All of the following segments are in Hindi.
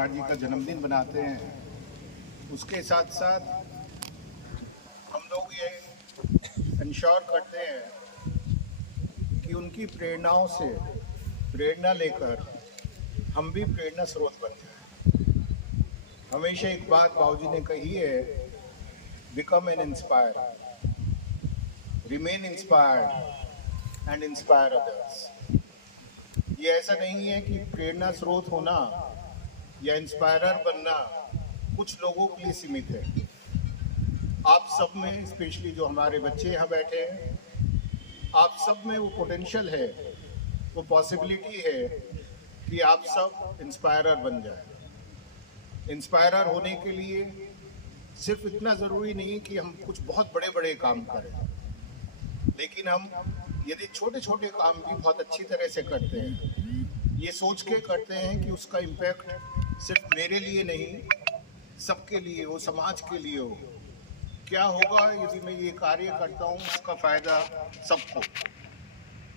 कुमार जी का जन्मदिन बनाते हैं, उसके साथ साथ हम लोग ये इंश्योर करते हैं कि उनकी प्रेरणाओं से प्रेरणा लेकर हम भी प्रेरणा स्रोत बन जाए। हमेशा एक बात बाबूजी ने कही है, become an inspire, remain inspired and inspire others. ये ऐसा नहीं है कि प्रेरणा स्रोत होना या इंस्पायरर बनना कुछ लोगों के लिए सीमित है। आप सब में, स्पेशली जो हमारे बच्चे यहाँ बैठे हैं, आप सब में वो पोटेंशियल है, वो पॉसिबिलिटी है कि आप सब इंस्पायरर बन जाए। इंस्पायरर होने के लिए सिर्फ इतना ज़रूरी नहीं कि हम कुछ बहुत बड़े बड़े काम करें, लेकिन हम यदि छोटे छोटे काम भी बहुत अच्छी तरह से करते हैं, ये सोच के करते हैं कि उसका इम्पैक्ट सिर्फ मेरे लिए नहीं, सबके लिए हो, समाज के लिए हो। क्या होगा यदि मैं ये कार्य करता हूँ, उसका फ़ायदा सबको,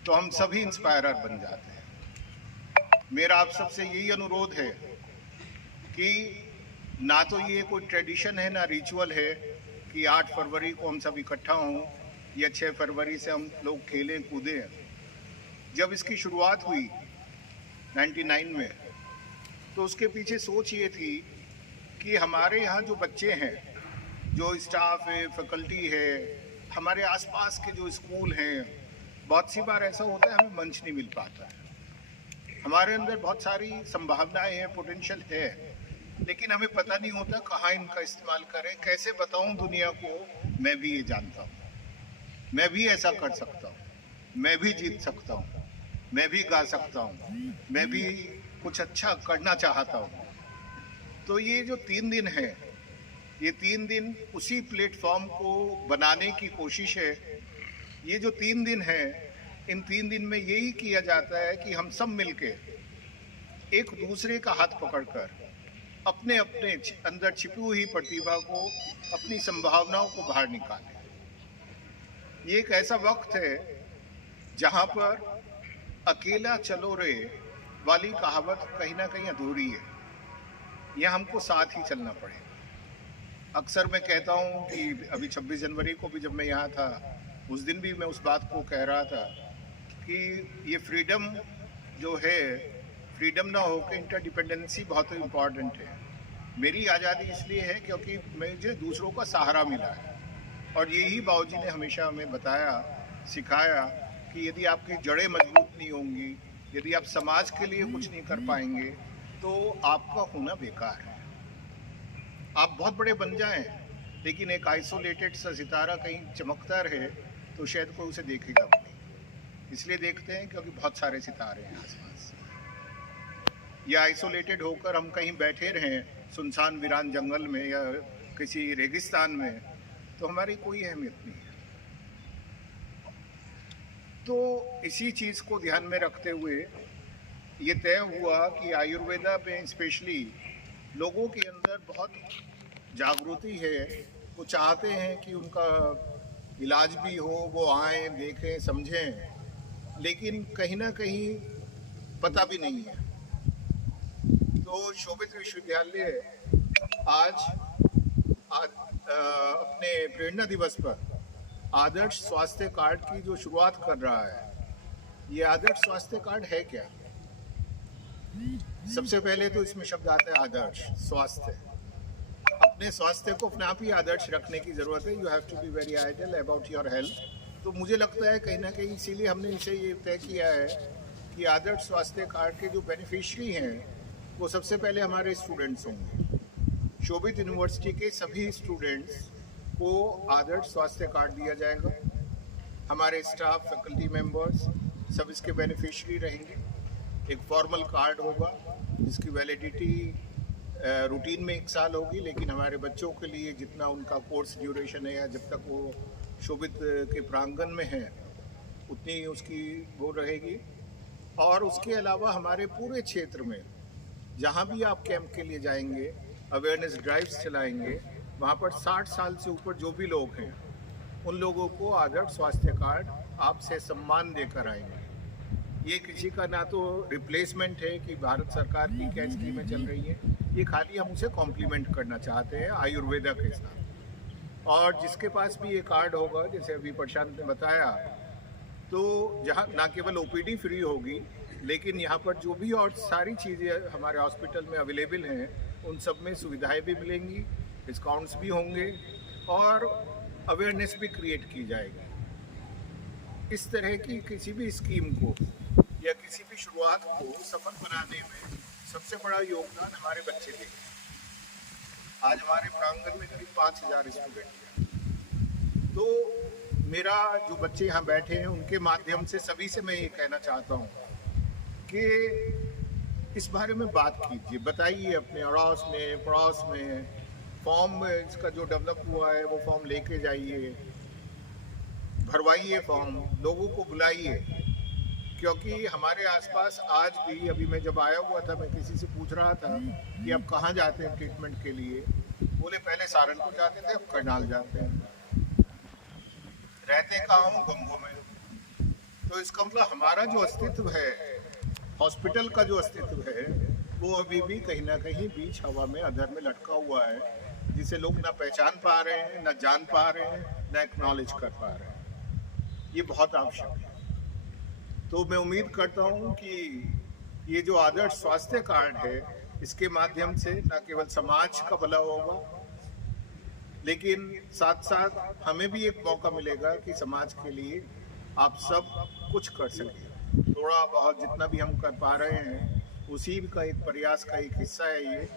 तो हम सभी इंस्पायरर बन जाते हैं। मेरा आप सबसे यही अनुरोध है कि ना तो ये कोई ट्रेडिशन है, ना रिचुअल है कि 8 फरवरी को हम सब इकट्ठा हों या 6 फरवरी से हम लोग खेलें कूदें। जब इसकी शुरुआत हुई 99 में, तो उसके पीछे सोच ये थी कि हमारे यहाँ जो बच्चे हैं, जो स्टाफ है, फैकल्टी है, हमारे आसपास के जो स्कूल हैं, बहुत सी बार ऐसा होता है हमें मंच नहीं मिल पाता है। हमारे अंदर बहुत सारी संभावनाएं हैं, पोटेंशियल है, लेकिन हमें पता नहीं होता कहाँ इनका इस्तेमाल करें। कैसे बताऊं दुनिया को मैं भी ये जानता हूँ, मैं भी ऐसा कर सकता हूँ, मैं भी जीत सकता हूँ, मैं भी गा सकता हूँ, मैं भी कुछ अच्छा करना चाहता हूँ। तो ये जो 3 दिन है, ये 3 दिन उसी प्लेटफॉर्म को बनाने की कोशिश है। ये जो 3 दिन है, इन 3 दिन में यही किया जाता है कि हम सब मिलके एक दूसरे का हाथ पकड़कर अपने अपने अंदर छिपी हुई प्रतिभा को, अपनी संभावनाओं को बाहर निकालें। ये एक ऐसा वक्त है जहाँ पर अकेला चलो रे वाली कहावत कहीं ना कहीं अधूरी है। यह हमको साथ ही चलना पड़ेगा। अक्सर मैं कहता हूँ कि अभी 26 जनवरी को भी जब मैं यहाँ था, उस दिन भी मैं उस बात को कह रहा था कि ये फ्रीडम जो है, फ्रीडम ना होकर इंटरडिपेंडेंसी बहुत इम्पॉर्टेंट है। मेरी आज़ादी इसलिए है क्योंकि मुझे दूसरों का सहारा मिला है, और यही बाबूजी ने हमेशा हमें बताया, सिखाया कि यदि आपकी जड़ें मजबूत नहीं होंगी, यदि आप समाज के लिए कुछ नहीं कर पाएंगे, तो आपका होना बेकार है। आप बहुत बड़े बन जाएं, लेकिन एक आइसोलेटेड सा सितारा कहीं चमकता रहे तो शायद कोई उसे देखेगा भी नहीं। इसलिए देखते हैं क्योंकि बहुत सारे सितारे हैं आसपास। या आइसोलेटेड होकर हम कहीं बैठे रहें सुनसान वीरान जंगल में या किसी रेगिस्तान में, तो हमारी कोई अहमियत नहीं है। तो इसी चीज़ को ध्यान में रखते हुए ये तय हुआ कि आयुर्वेदा में स्पेशली लोगों के अंदर बहुत जागृति है। वो चाहते हैं कि उनका इलाज भी हो, वो आएँ, देखें, समझें, लेकिन कहीं ना कहीं पता भी नहीं है। तो शोभित विश्वविद्यालय आज अपने प्रेरणा दिवस पर आदर्श स्वास्थ्य कार्ड की जो शुरुआत कर रहा है। ये आदर्श स्वास्थ्य कार्ड है क्या? सबसे पहले तो इसमें शब्द आता है आदर्श स्वास्थ्य। अपने स्वास्थ्य को अपने आप ही आदर्श रखने की ज़रूरत है। You have to be very ideal about your health. तो मुझे लगता है कहीं ना कहीं इसीलिए हमने इसे ये तय किया है कि आदर्श स्वास्थ्य कार्ड के जो बेनिफिशरी हैं, वो सबसे पहले हमारे स्टूडेंट्स होंगे। शोभित यूनिवर्सिटी के सभी स्टूडेंट्स को आदर्श स्वास्थ्य कार्ड दिया जाएगा। हमारे स्टाफ, फैकल्टी मेंबर्स सब इसके बेनिफिशरी रहेंगे। एक फॉर्मल कार्ड होगा जिसकी वैलिडिटी रूटीन में 1 साल होगी, लेकिन हमारे बच्चों के लिए जितना उनका कोर्स ड्यूरेशन है या जब तक वो शोभित के प्रांगण में है, उतनी उसकी वो रहेगी। और उसके अलावा हमारे पूरे क्षेत्र में जहाँ भी आप कैंप के लिए जाएंगे, अवेयरनेस ड्राइव्स चलाएंगे, वहाँ पर 60 साल से ऊपर जो भी लोग हैं, उन लोगों को आदर्श स्वास्थ्य कार्ड आपसे सम्मान देकर आएंगे। ये किसी का ना तो रिप्लेसमेंट है कि भारत सरकार की क्या स्कीमें चल रही हैं, ये खाली हम उसे कॉम्प्लीमेंट करना चाहते हैं आयुर्वेदा के साथ। और जिसके पास भी ये कार्ड होगा, जैसे अभी प्रशांत ने बताया, तो जहाँ ना केवल ओपीडी फ्री होगी, लेकिन यहाँ पर जो भी और सारी चीज़ें हमारे हॉस्पिटल में अवेलेबल हैं, उन सब में सुविधाएं भी मिलेंगी, डिस्काउंट्स भी होंगे और अवेयरनेस भी क्रिएट की जाएगी। इस तरह की किसी भी स्कीम को या किसी भी शुरुआत को सफल बनाने में सबसे बड़ा योगदान हमारे बच्चे देंगे। आज हमारे प्रांगण में करीब 5000 स्टूडेंट हैं। तो मेरा जो बच्चे यहाँ बैठे हैं, उनके माध्यम से सभी से मैं ये कहना चाहता हूँ कि इस बारे में बात कीजिए, बताइए अपने अड़ोस में, पड़ोस में। फॉर्म इसका जो डेवलप हुआ है वो फॉर्म लेके जाइए, भरवाइए फॉर्म, लोगों को बुलाइए। क्योंकि हमारे आसपास आज भी, अभी मैं जब आया हुआ था, मैं किसी से पूछ रहा था कि आप कहाँ जाते हैं ट्रीटमेंट के लिए, बोले पहले सहारनपुर जाते थे, अब करनाल जाते हैं। रहते कहाँ हूँ? गंगो में। तो इसका मतलब हमारा जो अस्तित्व है, हॉस्पिटल का जो अस्तित्व है, वो अभी भी कहीं ना कहीं बीच हवा में, अधर में लटका हुआ है, जिसे लोग ना पहचान पा रहे हैं, ना जान पा रहे हैं, ना एक्नॉलेज कर पा रहे हैं। ये बहुत आवश्यक है। तो मैं उम्मीद करता हूँ कि ये जो आदर्श स्वास्थ्य कार्ड है, इसके माध्यम से न केवल समाज का भला होगा, लेकिन साथ साथ हमें भी एक मौका मिलेगा कि समाज के लिए आप सब कुछ कर सकें। थोड़ा बहुत जितना भी हम कर पा रहे हैं, उसी का एक प्रयास का एक हिस्सा है ये।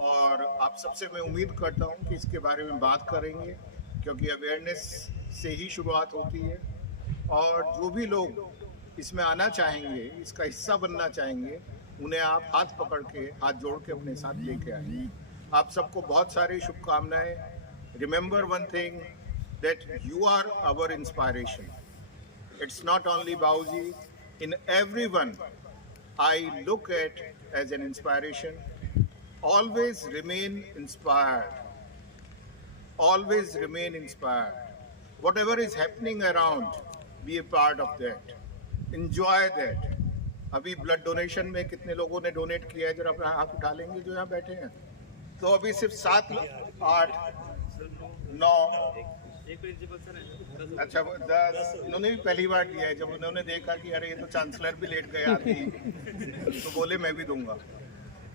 और आप सबसे मैं उम्मीद करता हूँ कि इसके बारे में बात करेंगे, क्योंकि अवेयरनेस से ही शुरुआत होती है। और जो भी लोग इसमें आना चाहेंगे, इसका हिस्सा बनना चाहेंगे, उन्हें आप हाथ पकड़ के, हाथ जोड़ के अपने साथ लेके आएंगे। आप सबको बहुत सारी शुभकामनाएं। Remember one thing, that you are our inspiration. It's not only Bauji. In everyone I look at as an inspiration. Always remain inspired. Always remain inspired. Whatever is happening around, be a part of that. Enjoy that. अभी ब्लड डोनेशन में कितने लोगों ने डोनेट किया है, जरा अपना हाथ उठा लेंगे जो यहाँ बैठे हैं। तो अभी सिर्फ 7, 8, 9, अच्छा 10 उन्होंने भी पहली बार दिया है। जब उन्होंने देखा कि अरे ये तो चांसलर भी लेट गया थी, तो बोले मैं भी दूंगा।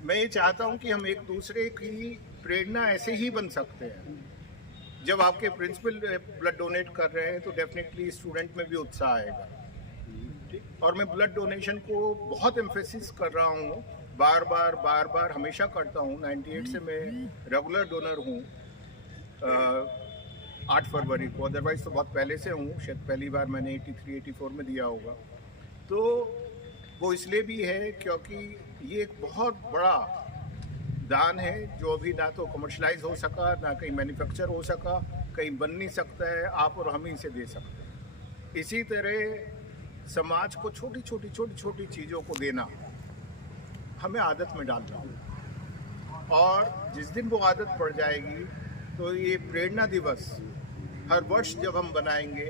मैं ये चाहता हूँ कि हम एक दूसरे की प्रेरणा ऐसे ही बन सकते हैं। जब आपके प्रिंसिपल ब्लड डोनेट कर रहे हैं, तो डेफिनेटली स्टूडेंट में भी उत्साह आएगा। और मैं ब्लड डोनेशन को बहुत एम्फेसिस कर रहा हूँ, बार बार हमेशा करता हूँ। 98 से मैं रेगुलर डोनर हूँ, 8 फरवरी को। अदरवाइज तो बहुत पहले से हूँ, शायद पहली बार मैंने 83-84 में दिया होगा। तो वो इसलिए भी है क्योंकि ये एक बहुत बड़ा दान है, जो अभी ना तो कमर्शलाइज हो सका, ना कहीं मैन्युफैक्चर हो सका, कहीं बन नहीं सकता है। आप और हम ही से दे सकते हैं। इसी तरह समाज को छोटी छोटी चीज़ों को देना हमें आदत में डालना होगा। और जिस दिन वो आदत पड़ जाएगी, तो ये प्रेरणा दिवस हर वर्ष जब हम बनाएंगे,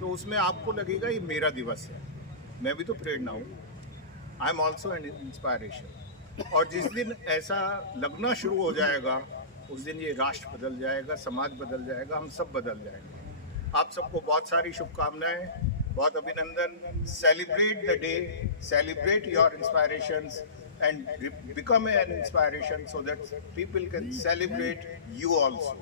तो उसमें आपको लगेगा ये मेरा दिवस है, मैं भी तो प्रेरणा हूँ, I am also an inspiration. और जिस दिन ऐसा लगना शुरू हो जाएगा, उस दिन ये राष्ट्र बदल जाएगा, समाज बदल जाएगा, हम सब बदल जाएंगे। आप सबको बहुत सारी शुभकामनाएं, बहुत अभिनंदन। Celebrate the day, celebrate your inspirations and become an inspiration so that people can celebrate you also.